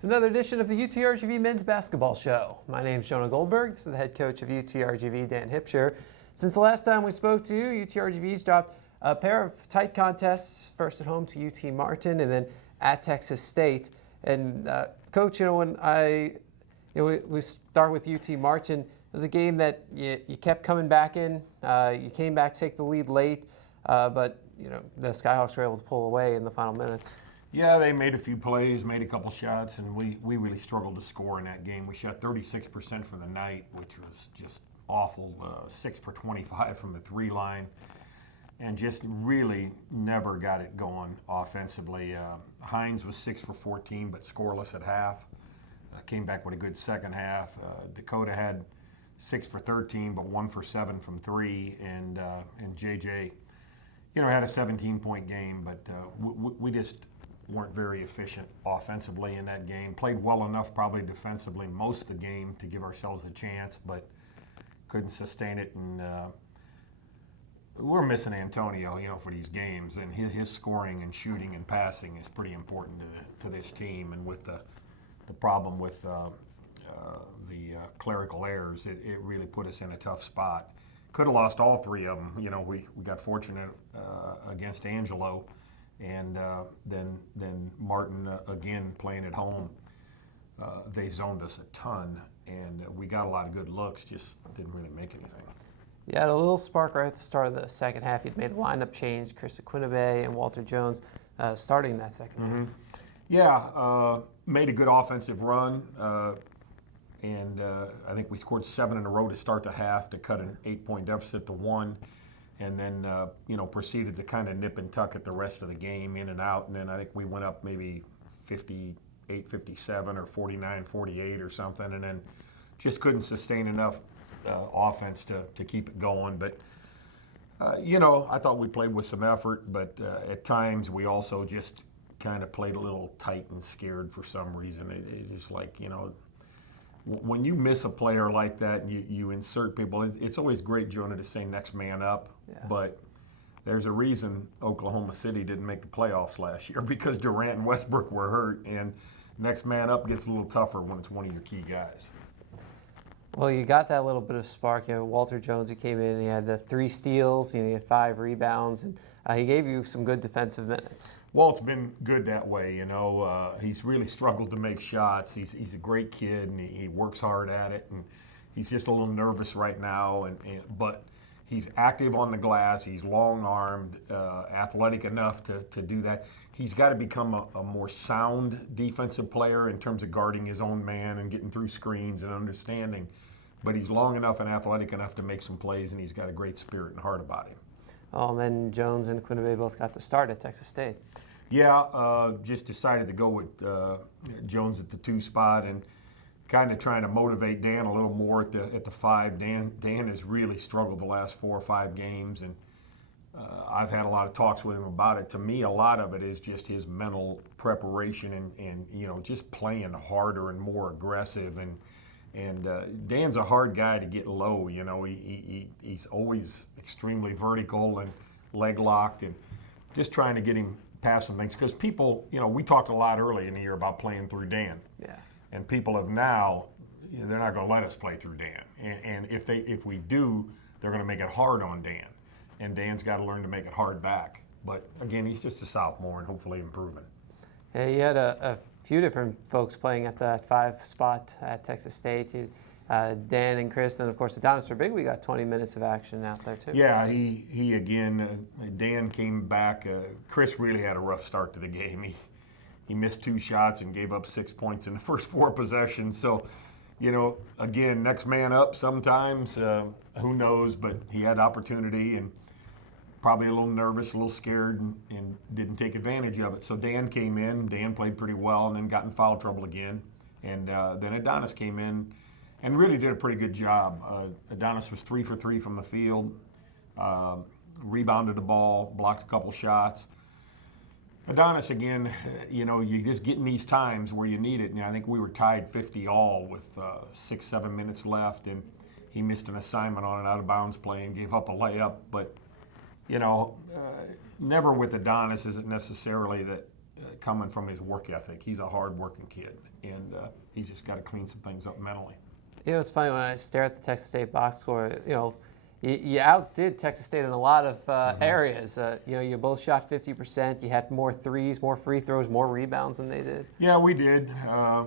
It's another edition of the UTRGV Men's Basketball Show. My name is Jonah Goldberg. This is the head coach of UTRGV, Dan Hipsher. Since the last time we spoke to you, UTRGV's dropped a pair of tight contests, first at home to UT Martin and then at Texas State. And Coach, when we start with UT Martin, it was a game that you kept coming back in. You came back, take the lead late, but the Skyhawks were able to pull away in the final minutes. Yeah, they made a few plays, made a couple shots, and we really struggled to score in that game. We shot 36% for the night, which was just awful. 6 for 25 from the three line, and just really never got it going offensively. Hines was 6 for 14, but scoreless at half. Came back with a good second half. Dakota had 6 for 13, but 1 for 7 from three, and JJ, had a 17-point game, but we just weren't very efficient offensively in that game. Played well enough probably defensively most of the game to give ourselves a chance, but couldn't sustain it. And we're missing Antonio, for these games, and his scoring and shooting and passing is pretty important to this team. And with the problem with the clerical errors, it really put us in a tough spot. Could have lost all three of them. We got fortunate against Angelo. And then Martin, again, playing at home, they zoned us a ton, and we got a lot of good looks, just didn't really make anything. You had a little spark right at the start of the second half. You'd made a lineup change, Chris Aquinobe and Walter Jones starting that second half. Yeah, made a good offensive run, and I think we scored 7 in a row to start the half to cut an 8-point deficit to 1. And then, proceeded to kind of nip and tuck at the rest of the game, in and out. And then I think we went up maybe 58, 57 or 49, 48 or something. And then just couldn't sustain enough offense to keep it going. But, I thought we played with some effort. But at times we also just kind of played a little tight and scared for some reason. It's just like, when you miss a player like that and you insert people, it's always great, Jonah, to say next man up. Yeah. But there's a reason Oklahoma City didn't make the playoffs last year, because Durant and Westbrook were hurt, and next man up gets a little tougher when it's one of your key guys. Well, you got that little bit of spark. Walter Jones, he came in, he had the 3 steals, he had 5 rebounds, and he gave you some good defensive minutes. Well, it's been good that way. He's really struggled to make shots. He's a great kid, and he works hard at it, and he's just a little nervous right now. But he's active on the glass. He's long-armed, athletic enough to do that. He's got to become a more sound defensive player in terms of guarding his own man and getting through screens and understanding. But he's long enough and athletic enough to make some plays, and he's got a great spirit and heart about him. Oh, and then Jones and Aquinobe both got to start at Texas State. Yeah, just decided to go with Jones at the 2 spot and kind of trying to motivate Dan a little more at the 5. Dan has really struggled the last 4 or 5 games, and I've had a lot of talks with him about it. To me, a lot of it is just his mental preparation and just playing harder and more aggressive. And Dan's a hard guy to get low. He's always extremely vertical and leg locked, and just trying to get him past some things. Because people, we talked a lot early in the year about playing through Dan. Yeah. And people have now, they're not going to let us play through Dan. And if we do, they're going to make it hard on Dan. And Dan's got to learn to make it hard back. But again, he's just a sophomore and hopefully improving. Yeah, you had a few different folks playing at that 5 spot at Texas State. Dan and Chris, and then of course Adonis or Big. We got 20 minutes of action out there too. Yeah, he again. Dan came back. Chris really had a rough start to the game. He missed 2 shots and gave up 6 points in the first 4 possessions. So, again, next man up sometimes. Who knows? But he had opportunity and probably a little nervous, a little scared, and didn't take advantage of it. So Dan came in. Dan played pretty well, and then got in foul trouble again. And then Adonis came in and really did a pretty good job. Adonis was 3 for 3 from the field, rebounded the ball, blocked a couple shots. Adonis, again, you just get in these times where you need it. And I think we were tied 50 all with 6-7 minutes left, and he missed an assignment on an out-of-bounds play and gave up a layup. But, never with Adonis is it necessarily that coming from his work ethic. He's a hard-working kid, and he's just got to clean some things up mentally. You know, it's funny when I stare at the Texas State box score, you know, you outdid Texas State in a lot of areas. You know, you both shot 50%. You had more threes, more free throws, more rebounds than they did. Yeah, we did.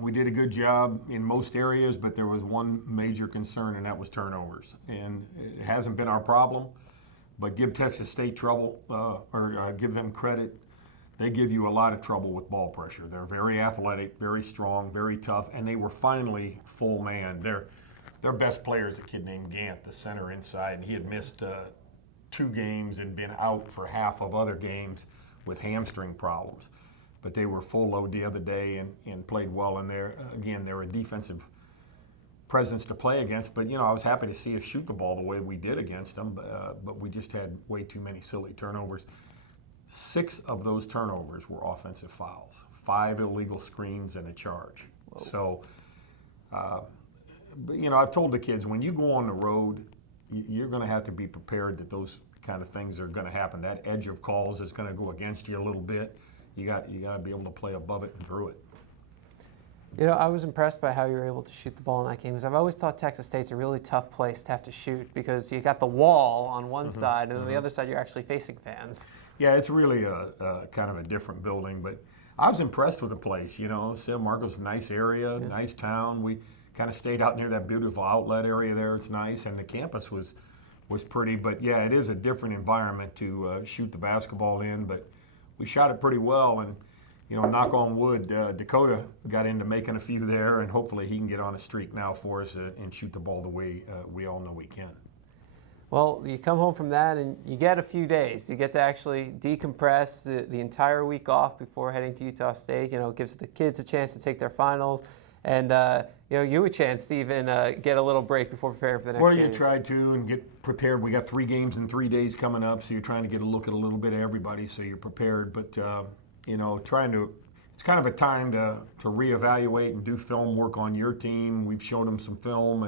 We did a good job in most areas, but there was one major concern, and that was turnovers. And it hasn't been our problem, but give Texas State trouble, or give them credit. They give you a lot of trouble with ball pressure. They're very athletic, very strong, very tough, and they were finally full man. Their best player is a kid named Gant, the center inside, and he had missed 2 games and been out for half of other games with hamstring problems. But they were full load the other day and played well in there. Again, they're a defensive presence to play against, but, you know, I was happy to see us shoot the ball the way we did against them, but we just had way too many silly turnovers. 6 of those turnovers were offensive fouls, 5 illegal screens and a charge. Whoa. So, but, you know, I've told the kids, when you go on the road, you're going to have to be prepared that those kind of things are going to happen. That edge of calls is going to go against you a little bit. You got to be able to play above it and through it. You know, I was impressed by how you were able to shoot the ball in that game, because I've always thought Texas State's a really tough place to have to shoot, because you got the wall on one side, and on the other side you're actually facing fans. Yeah, it's really a kind of a different building, but I was impressed with the place. You know, San Marcos, nice area, nice town. We kind of stayed out near that beautiful outlet area there. It's nice, and the campus was pretty. But yeah, it is a different environment to shoot the basketball in. But we shot it pretty well, and you know, knock on wood, Dakota got into making a few there, and hopefully he can get on a streak now for us and shoot the ball the way we all know we can. Well, you come home from that and you get a few days. You get to actually decompress the entire week off before heading to Utah State. You know, it gives the kids a chance to take their finals, and you know, you a chance to even get a little break before preparing for the next games. Well, you try to and get prepared. We got 3 games in 3 days coming up, so you're trying to get a look at a little bit of everybody, so you're prepared. But you know, it's kind of a time to reevaluate and do film work on your team. We've shown them some film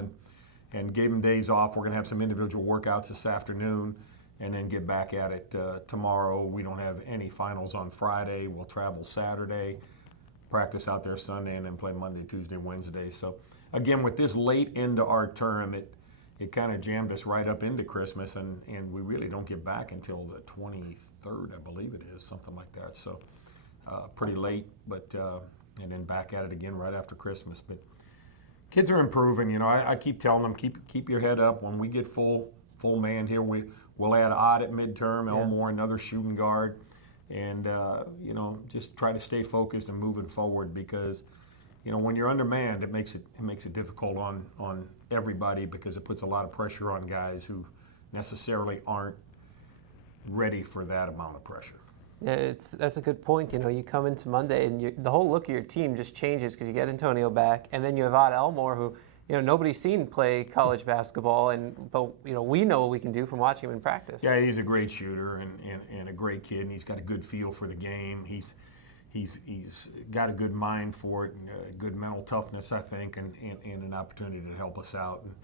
and gave them days off. We're going to have some individual workouts this afternoon and then get back at it tomorrow. We don't have any finals on Friday. We'll travel Saturday, practice out there Sunday, and then play Monday, Tuesday, Wednesday. So again, with this late into our term, it kind of jammed us right up into Christmas, and we really don't get back until the 23rd, I believe it is, something like that. So pretty late, but and then back at it again right after Christmas. But kids are improving. You know, I keep telling them, keep your head up. When we get full man here, we'll add Odd at midterm, Elmore, another shooting guard, and you know, just try to stay focused and moving forward, because you know, when you're undermanned, it makes it difficult on everybody, because it puts a lot of pressure on guys who necessarily aren't ready for that amount of pressure. Yeah, that's a good point. You know, you come into Monday and the whole look of your team just changes, because you get Antonio back, and then you have Odd Elmore, who, you know, nobody's seen play college basketball, but you know, we know what we can do from watching him in practice. Yeah, he's a great shooter and a great kid, and he's got a good feel for the game. He's got a good mind for it, and good mental toughness, I think, and an opportunity to help us out. And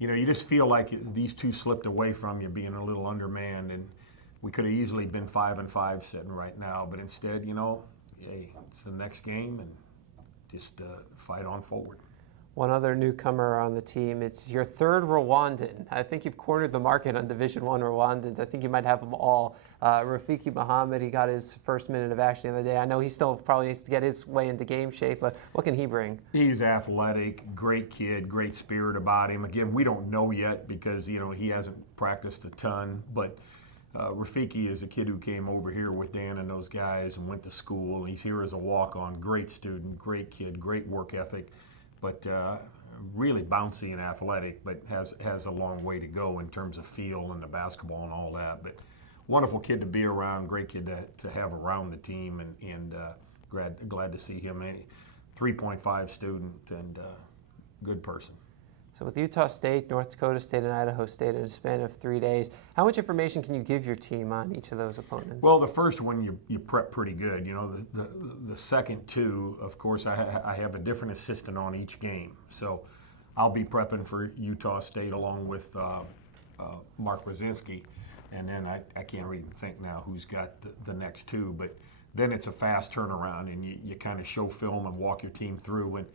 you know, you just feel like these two slipped away from you, being a little undermanned, and we could have easily been 5-5 sitting right now, but instead, you know, hey, it's the next game, and just fight on forward. One other newcomer on the team, it's your 3rd Rwandan. I think you've cornered the market on Division I Rwandans. I think you might have them all. Rafiki Mohammed, he got his first minute of action the other day. I know he still probably needs to get his way into game shape, but what can he bring? He's athletic, great kid, great spirit about him. Again, we don't know yet, because, you know, he hasn't practiced a ton, but Rafiki is a kid who came over here with Dan and those guys and went to school. He's here as a walk-on, great student, great kid, great work ethic, but really bouncy and athletic, but has a long way to go in terms of feel and the basketball and all that. But wonderful kid to be around, great kid to have around the team, and glad to see him. 3.5 student and good person. So with Utah State, North Dakota State, and Idaho State in a span of 3 days, how much information can you give your team on each of those opponents? Well, the first one you prep pretty good. You know, the second 2, of course, I have a different assistant on each game. So I'll be prepping for Utah State along with Mark Wazinski, and then I can't even think now who's got the next 2, but then it's a fast turnaround, and you kind of show film and walk your team through. And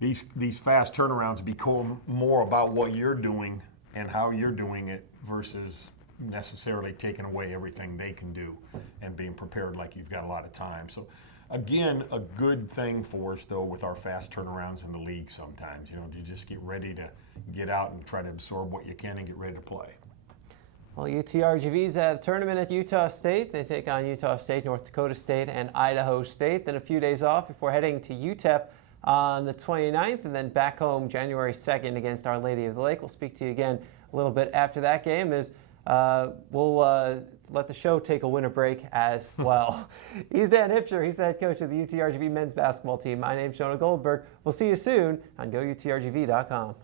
these fast turnarounds become more about what you're doing and how you're doing it versus necessarily taking away everything they can do and being prepared like you've got a lot of time. So again, a good thing for us though with our fast turnarounds in the league sometimes, you just get ready to get out and try to absorb what you can and get ready to play. Well, UTRGV's at a tournament at Utah State. They take on Utah State, North Dakota State, and Idaho State. Then a few days off before heading to UTEP on the 29th, and then back home January 2nd against Our Lady of the Lake. We'll speak to you again a little bit after that game as we'll let the show take a winter break as well. He's Dan Hipsher. He's the head coach of the UTRGV men's basketball team. My name's Jonah Goldberg. We'll see you soon on GoUTRGV.com.